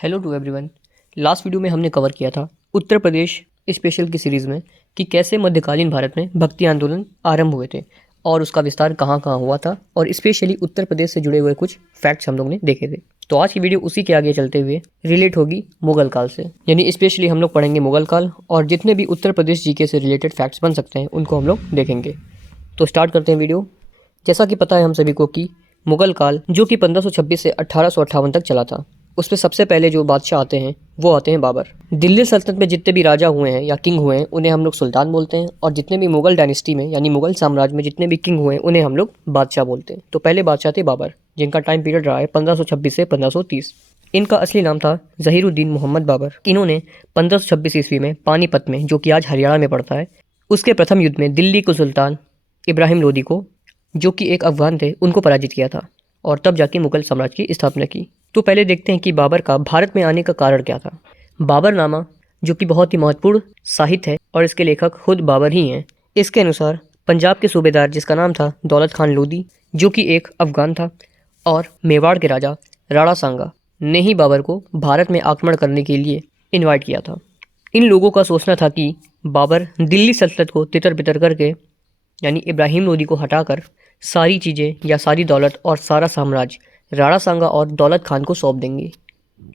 Hello to everyone. Last video में हमने cover किया था उत्तर प्रदेश स्पेशल की सीरीज़ में कि कैसे मध्यकालीन भारत में भक्ति आंदोलन आरंभ हुए थे और उसका विस्तार कहाँ कहाँ हुआ था और स्पेशली उत्तर प्रदेश से जुड़े हुए कुछ फैक्ट्स हम लोग ने देखे थे। तो आज की वीडियो उसी के आगे चलते हुए रिलेट होगी मुगल काल से, यानी स्पेशली हम लोग पढ़ेंगे मुगल काल और जितने भी उत्तर प्रदेश जीके से रिलेटेड फैक्ट्स बन सकते हैं उनको हम लोग देखेंगे। तो स्टार्ट करते हैं वीडियो। जैसा कि पता है हम सभी को कि मुगल काल जो कि 1526 से 1858 तक चला था, उसमें सबसे पहले जो बादशाह आते हैं वो आते हैं बाबर। दिल्ली सल्तनत में जितने भी राजा हुए हैं या किंग हुए हैं उन्हें हम लोग सुल्तान बोलते हैं, और जितने भी मुगल डायनेस्टी में यानी मुगल साम्राज्य में जितने भी किंग हुए हैं उन्हें हम लोग बादशाह बोलते हैं। तो पहले बादशाह थे बाबर, जिनका टाइम पीरियड रहा है 1526 से 1530। इनका असली नाम था जहीरुद्दीन मोहम्मद बाबर। इन्होंने 1526 ईस्वी में पानीपत में, जो कि आज हरियाणा में पड़ता है, उसके प्रथम युद्ध में दिल्ली के सुल्तान इब्राहिम लोदी को, जो कि एक अफगान थे, उनको पराजित किया था और तब जाके मुगल साम्राज्य की स्थापना की। तो पहले देखते हैं कि बाबर का भारत में आने का कारण क्या था। बाबरनामा, जो कि बहुत ही महत्वपूर्ण साहित्य है और इसके लेखक खुद बाबर ही हैं, इसके अनुसार पंजाब के सूबेदार जिसका नाम था दौलत खान लोदी, जो कि एक अफगान था, और मेवाड़ के राजा राणा सांगा ने ही बाबर को भारत में आक्रमण करने के लिए इन्वाइट किया था। इन लोगों का सोचना था कि बाबर दिल्ली सल्तनत को तितर बितर करके, यानी इब्राहिम लोदी को हटाकर, सारी चीज़ें या सारी दौलत और सारा साम्राज्य राणा सांगा और दौलत खान को सौंप देंगे।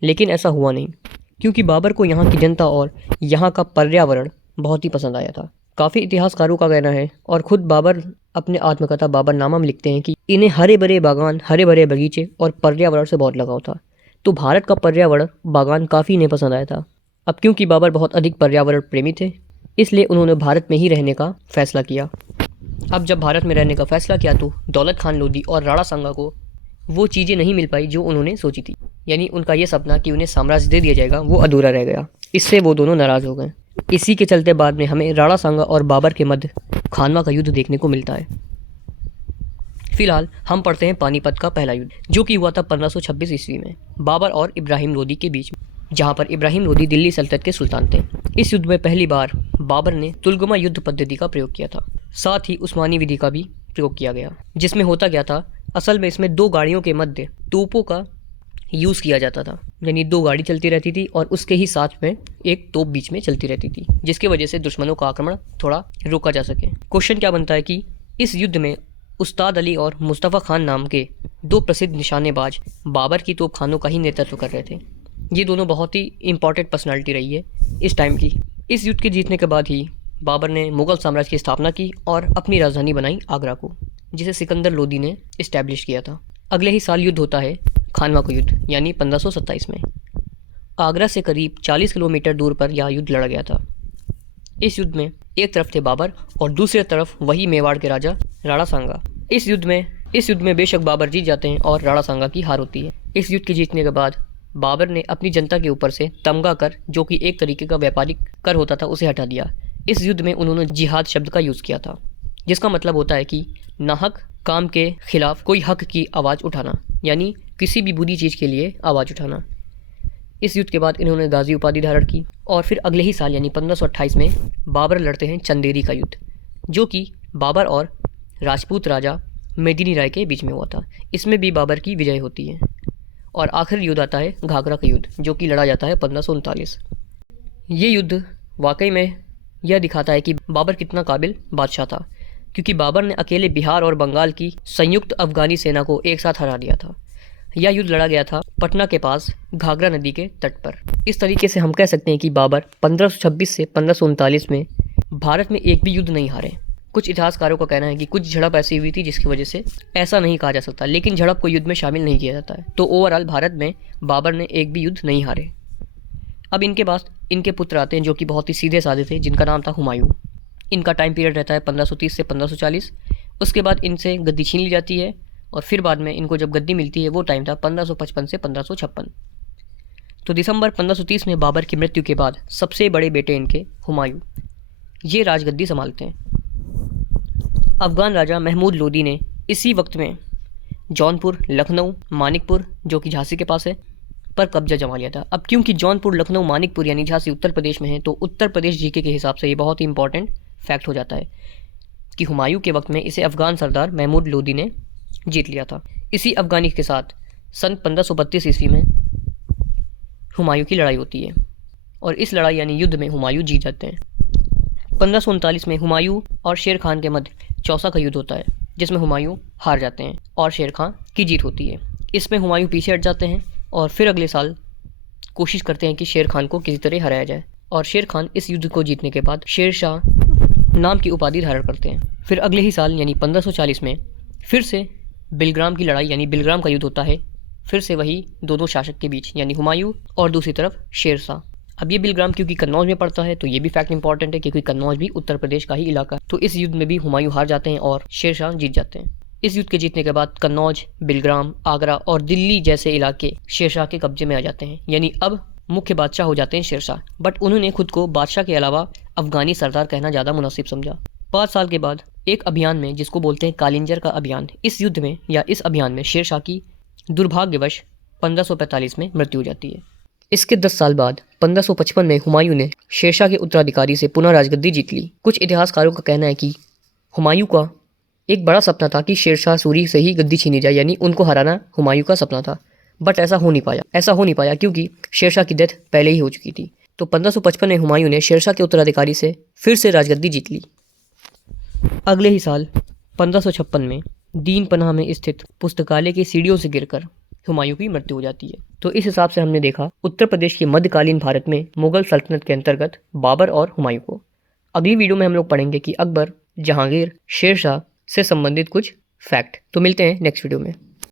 लेकिन ऐसा हुआ नहीं, क्योंकि बाबर को यहाँ की जनता और यहाँ का पर्यावरण बहुत ही पसंद आया था। काफ़ी इतिहासकारों का कहना है, और खुद बाबर अपने आत्मकथा बाबरनामा में लिखते हैं कि इन्हें हरे भरे बागान, हरे भरे बगीचे और पर्यावरण से बहुत लगाव था। तो भारत का पर्यावरण, बागान काफ़ी इन्हें पसंद आया था। अब क्योंकि बाबर बहुत अधिक पर्यावरण प्रेमी थे, इसलिए उन्होंने भारत में ही रहने का फैसला किया। अब जब भारत में रहने का फैसला किया तो दौलत खान लोदी और राणा सांगा को वो चीज़ें नहीं मिल पाई जो उन्होंने सोची थी, यानी उनका ये सपना कि उन्हें साम्राज्य दे दिया जाएगा वो अधूरा रह गया। इससे वो दोनों नाराज़ हो गए। इसी के चलते बाद में हमें राणा सांगा और बाबर के मध्य खानवा का युद्ध देखने को मिलता है। फिलहाल हम पढ़ते हैं पानीपत का पहला युद्ध, जो कि हुआ था 1526 ईस्वी में बाबर और इब्राहिम लोदी के बीच में, जहाँ पर इब्राहिम लोदी दिल्ली सल्तनत के सुल्तान थे। इस युद्ध में पहली बार बाबर ने तुलगमा युद्ध पद्धति का प्रयोग किया था, साथ ही उस्मानी विधि का भी प्रयोग किया गया। जिसमें होता क्या था, असल में इसमें दो गाड़ियों के मध्य तोपों का यूज़ किया जाता था, यानी दो गाड़ी चलती रहती थी और उसके ही साथ में एक तोप बीच में चलती रहती थी, जिसकी वजह से दुश्मनों का आक्रमण थोड़ा रोका जा सके। क्वेश्चन क्या बनता है कि इस युद्ध में उस्ताद अली और मुस्तफ़ा खान नाम के दो प्रसिद्ध निशानेबाज बाबर की तोप खानों का ही नेतृत्व कर रहे थे। ये दोनों बहुत ही इंपॉर्टेंट पर्सनालिटी रही है इस टाइम की। इस युद्ध के जीतने के बाद ही बाबर ने मुगल साम्राज्य की स्थापना की और अपनी राजधानी बनाई आगरा को, जिसे सिकंदर लोदी ने इस्टेब्लिश किया था। अगले ही साल युद्ध होता है खानवा का युद्ध, यानी 1527 में। आगरा से करीब 40 किलोमीटर दूर पर यह युद्ध लड़ा गया था। इस युद्ध में एक तरफ थे बाबर और दूसरी तरफ वही मेवाड़ के राजा राणा सांगा। इस युद्ध में बेशक बाबर जीत जाते हैं और राणा सांगा की हार होती है। इस युद्ध के जीतने के बाद बाबर ने अपनी जनता के ऊपर से तमगा कर, जो कि एक तरीके का व्यापारिक कर होता था, उसे हटा दिया। इस युद्ध में उन्होंने जिहाद शब्द का यूज़ किया था, जिसका मतलब होता है कि नाहक काम के खिलाफ कोई हक की आवाज़ उठाना, यानी किसी भी बुरी चीज़ के लिए आवाज़ उठाना। इस युद्ध के बाद इन्होंने गाजी उपाधि धारण की और फिर अगले ही साल यानी 1528 में बाबर लड़ते हैं चंदेरी का युद्ध, जो कि बाबर और राजपूत राजा मेदिनी राय के बीच में हुआ था। इसमें भी बाबर की विजय होती है। और आखिरी युद्ध आता है घाघरा का युद्ध, जो कि लड़ा जाता है 1539। ये युद्ध वाकई में यह दिखाता है कि बाबर कितना काबिल बादशाह था, क्योंकि बाबर ने अकेले बिहार और बंगाल की संयुक्त अफगानी सेना को एक साथ हरा दिया था। यह युद्ध लड़ा गया था पटना के पास घाघरा नदी के तट पर। इस तरीके से हम कह सकते हैं कि बाबर 1526 से 1539 में भारत में एक भी युद्ध नहीं हारे। कुछ इतिहासकारों का कहना है कि कुछ झड़प ऐसी हुई थी जिसकी वजह से ऐसा नहीं कहा जा सकता, लेकिन झड़प को युद्ध में शामिल नहीं किया जाता है। तो ओवरऑल भारत में बाबर ने एक भी युद्ध नहीं हारे। अब इनके पास इनके पुत्र आते हैं, जो कि बहुत ही सीधे साधे थे, जिनका नाम था हुमायूं। इनका टाइम पीरियड रहता है 1530 से 1540। उसके बाद इनसे गद्दी छीन ली जाती है और फिर बाद में इनको जब गद्दी मिलती है वो टाइम था 1555 से 1556। तो दिसंबर 1530 में बाबर की मृत्यु के बाद सबसे बड़े बेटे इनके हुमायूं ये राजगद्दी संभालते हैं। अफगान राजा महमूद लोदी ने इसी वक्त में जौनपुर, लखनऊ, मानिकपुर, जो कि झांसी के पास है, पर कब्जा जमा लिया था। अब क्योंकि जौनपुर, लखनऊ, मानिकपुर यानी झांसी उत्तर प्रदेश में है, तो उत्तर प्रदेश जीके के हिसाब से ये बहुत ही इंपॉर्टेंट फैक्ट हो जाता है कि हुमायूं के वक्त में इसे अफगान सरदार महमूद लोदी ने जीत लिया था। इसी अफगानी के साथ सन 1532 ईस्वी में हुमायूं की लड़ाई होती है और इस लड़ाई यानी युद्ध में हुमायूं जीत जाते हैं। 1539 में हुमायूं और शेर खान के मध्य चौसा का युद्ध होता है, जिसमें हुमायूं हार जाते हैं और शेर खान की जीत होती है। इसमें हुमायूं पीछे हट जाते हैं और फिर अगले साल कोशिश करते हैं कि शेर खान को किसी तरह हराया जाए, और शेर खान इस युद्ध को जीतने के बाद शेर शाह नाम की उपाधि धारण करते हैं। फिर अगले ही साल यानी 1540 में फिर से बिलग्राम की लड़ाई यानी बिलग्राम का युद्ध होता है, फिर से वही दो शासक के बीच यानी हुमायूं और दूसरी तरफ शेर शाह। अब ये बिलग्राम क्योंकि कन्नौज में पड़ता है तो ये भी फैक्ट इंपॉर्टेंट है क्योंकि कन्नौज भी उत्तर प्रदेश का ही इलाका है। तो इस युद्ध में भी हुमायूं हार जाते हैं और शेर शाह जीत जाते हैं। इस युद्ध के जीतने के बाद कन्नौज, बिलग्राम, आगरा और दिल्ली जैसे इलाके शेर शाह के कब्जे में आ जाते हैं, यानी अब मुख्य बादशाह हो जाते हैं शेर शाह। बट उन्होंने खुद को बादशाह के अलावा अफगानी सरदार कहना ज़्यादा मुनासिब समझा। 5 साल के बाद एक अभियान में जिसको बोलते हैं कालिंजर का अभियान, इस युद्ध में या इस अभियान में शेर शाह की दुर्भाग्यवश 1545 में मृत्यु हो जाती है। इसके 10 साल बाद 1555 में हुमायूं ने शेरशाह के उत्तराधिकारी से पुनः राजगद्दी जीत ली। कुछ इतिहासकारों का कहना है कि हुमायूं का एक बड़ा सपना था कि शेरशाह सूरी से ही गद्दी छीनी जाए, यानी उनको हराना हुमायूं का सपना था। बट ऐसा हो नहीं पाया क्योंकि शेरशाह की डेथ पहले ही हो चुकी थी। तो 1555 में हुमायूं ने शेरशाह के उत्तराधिकारी से फिर से राजगद्दी जीत ली। अगले ही साल 1556 में दीन पनाह में स्थित पुस्तकालय की सीढ़ियों से गिरकर हुमायूं की मृत्यु हो जाती है। तो इस हिसाब से हमने देखा उत्तर प्रदेश के मध्यकालीन भारत में मुगल सल्तनत के अंतर्गत बाबर और हुमायूं को। अगली वीडियो में हम लोग पढ़ेंगे कि अकबर, जहांगीर, शेरशाह से संबंधित कुछ फैक्ट। तो मिलते हैं नेक्स्ट वीडियो में।